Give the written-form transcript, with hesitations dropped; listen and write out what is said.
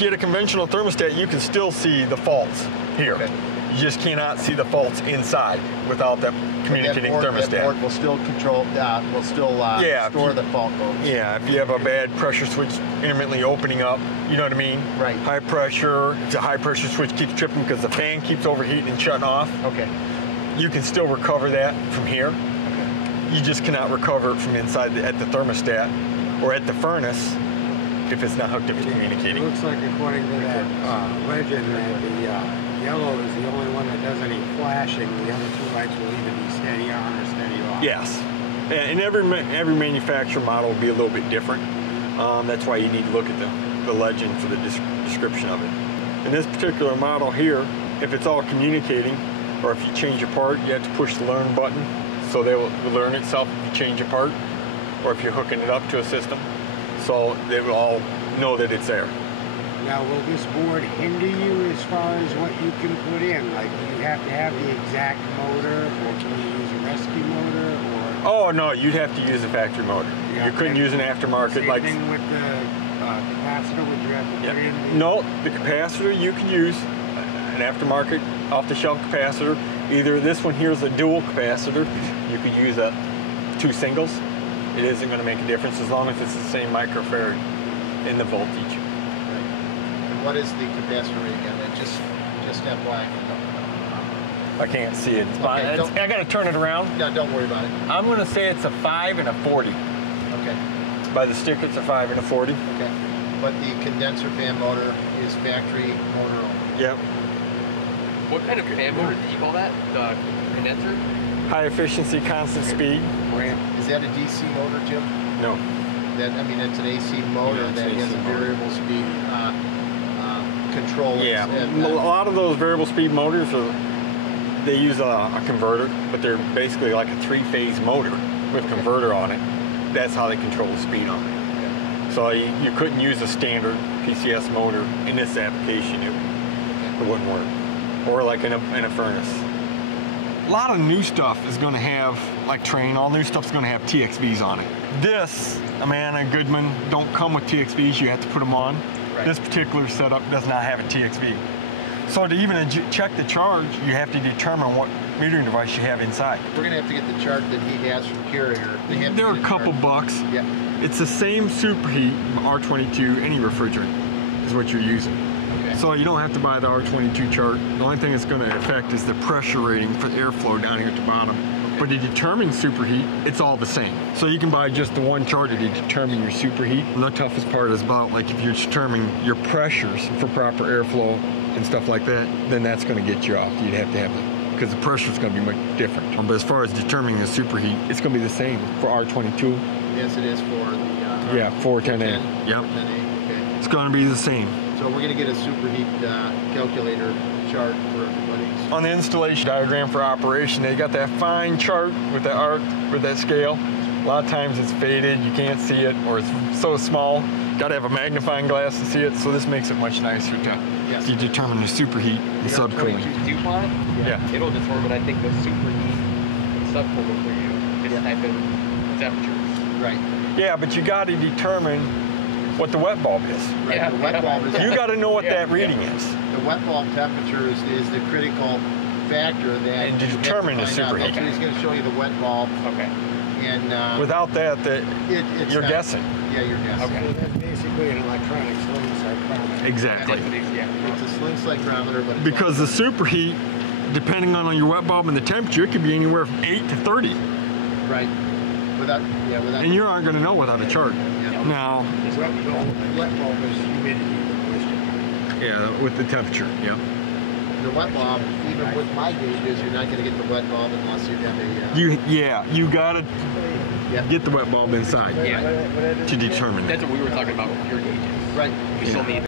If you get a conventional thermostat, you can still see the faults here. Okay. You just cannot see the faults inside without that communicating thermostat. That board will still control, store the fault codes. Yeah, if you have a bad pressure switch intermittently opening up, you know what I mean? Right. High pressure, the high pressure switch keeps tripping because the fan keeps overheating and shutting off. Okay. You can still recover that from here. Okay. You just cannot recover it from inside at the thermostat or at the furnace if it's not hooked up to communicating. It looks like, according to that legend, that the yellow is the only one that does any flashing. The other two lights will either be steady on or steady off. Yes, and every manufacturer model will be a little bit different. That's why you need to look at the legend for the description of it. In this particular model here, if it's all communicating, or if you change a part, you have to push the learn button, so they will learn itself if you change a part, or if you're hooking it up to a system, so they will all know that it's there. Now, will this board hinder you as far as what you can put in? Like, do you have to have the exact motor, or can you use a rescue motor, or? Oh no, you'd have to use a factory motor. Yeah, you couldn't use an aftermarket. Same like thing with the capacitor. Would you have to put in? No, the capacitor you could use an aftermarket, off-the-shelf capacitor. Either this one here is a dual capacitor. You could use two singles. It isn't going to make a difference as long as it's the same microfarad in the voltage. What is the capacitor rate again? Just FYI. I can't see it. Okay, I got to turn it around. Yeah, don't worry about it. I'm going to say it's a 5 and a 40. Okay. By the sticker, it's a 5 and a 40. Okay. But the condenser fan motor is factory motor only. Yep. What kind of fan motor did you call that? The condenser? High efficiency, constant speed. Is that a DC motor, Jim? No. It's an AC motor that has a variable speed control. Yeah, a lot of those variable speed motors they use a converter, but they're basically like a 3-phase motor with a converter on it. That's how they control the speed on it. Okay. So you couldn't use a standard PCS motor in this application. It wouldn't work. Or like in a furnace. A lot of new stuff is going to have, like Train, all new stuff's going to have TXVs on it. This, Amana and Goodman, don't come with TXVs, you have to put them on. Right. This particular setup does not have a TXV. So to even check the charge, you have to determine what metering device you have inside. We're going to have to get the chart that he has from Carrier. They're a couple bucks. Yeah. It's the same superheat R22, any refrigerant is what you're using. Okay. So you don't have to buy the R22 chart. The only thing it's going to affect is the pressure rating for the airflow down here at the bottom. Okay. But to determine superheat, it's all the same. So you can buy just the one chart to determine your superheat. And the toughest part is about, like, if you're determining your pressures for proper airflow and stuff like that, then that's going to get you off. You'd have to have it, because the pressure is going to be much different. But as far as determining the superheat, it's going to be the same for R22. Yes, it is for the... yeah, 410A. Yep. 410A, okay. It's going to be the same. So we're going to get a superheat calculator chart for everybody. On the installation diagram for operation, they got that fine chart with that arc, with that scale. A lot of times it's faded, you can't see it, or it's so small. Got to have a magnifying glass to see it, so this makes it much nicer to determine the superheat and subcooling. Yeah. It'll determine, I think, the superheat and subcooling for you. Just type in temperatures. Right. Yeah, but you got to determine what the wet bulb is. Right. Yeah. The wet bulb is... You got to know what that reading is. The wet bulb temperature is the critical factor that and to determine the superheat. So he's going to show you the wet bulb. Okay. And without that, you're guessing. Yeah, you're guessing. Okay. So that's basically an electronic sling cyclometer. Exactly. It's a sling cyclometer, but it's because the superheat, depending on your wet bulb and the temperature, it could be anywhere from 8 to 30. Right. Without. And you aren't going to know without a chart. Yeah. Now. Wet bulb is humidity with moisture. Yeah, with the temperature. Yeah. The wet bulb, even with my gauges, you're not going to get the wet bulb unless you have a... you got to get the wet bulb inside to determine That's what we were talking about with your gauges. Right. You still need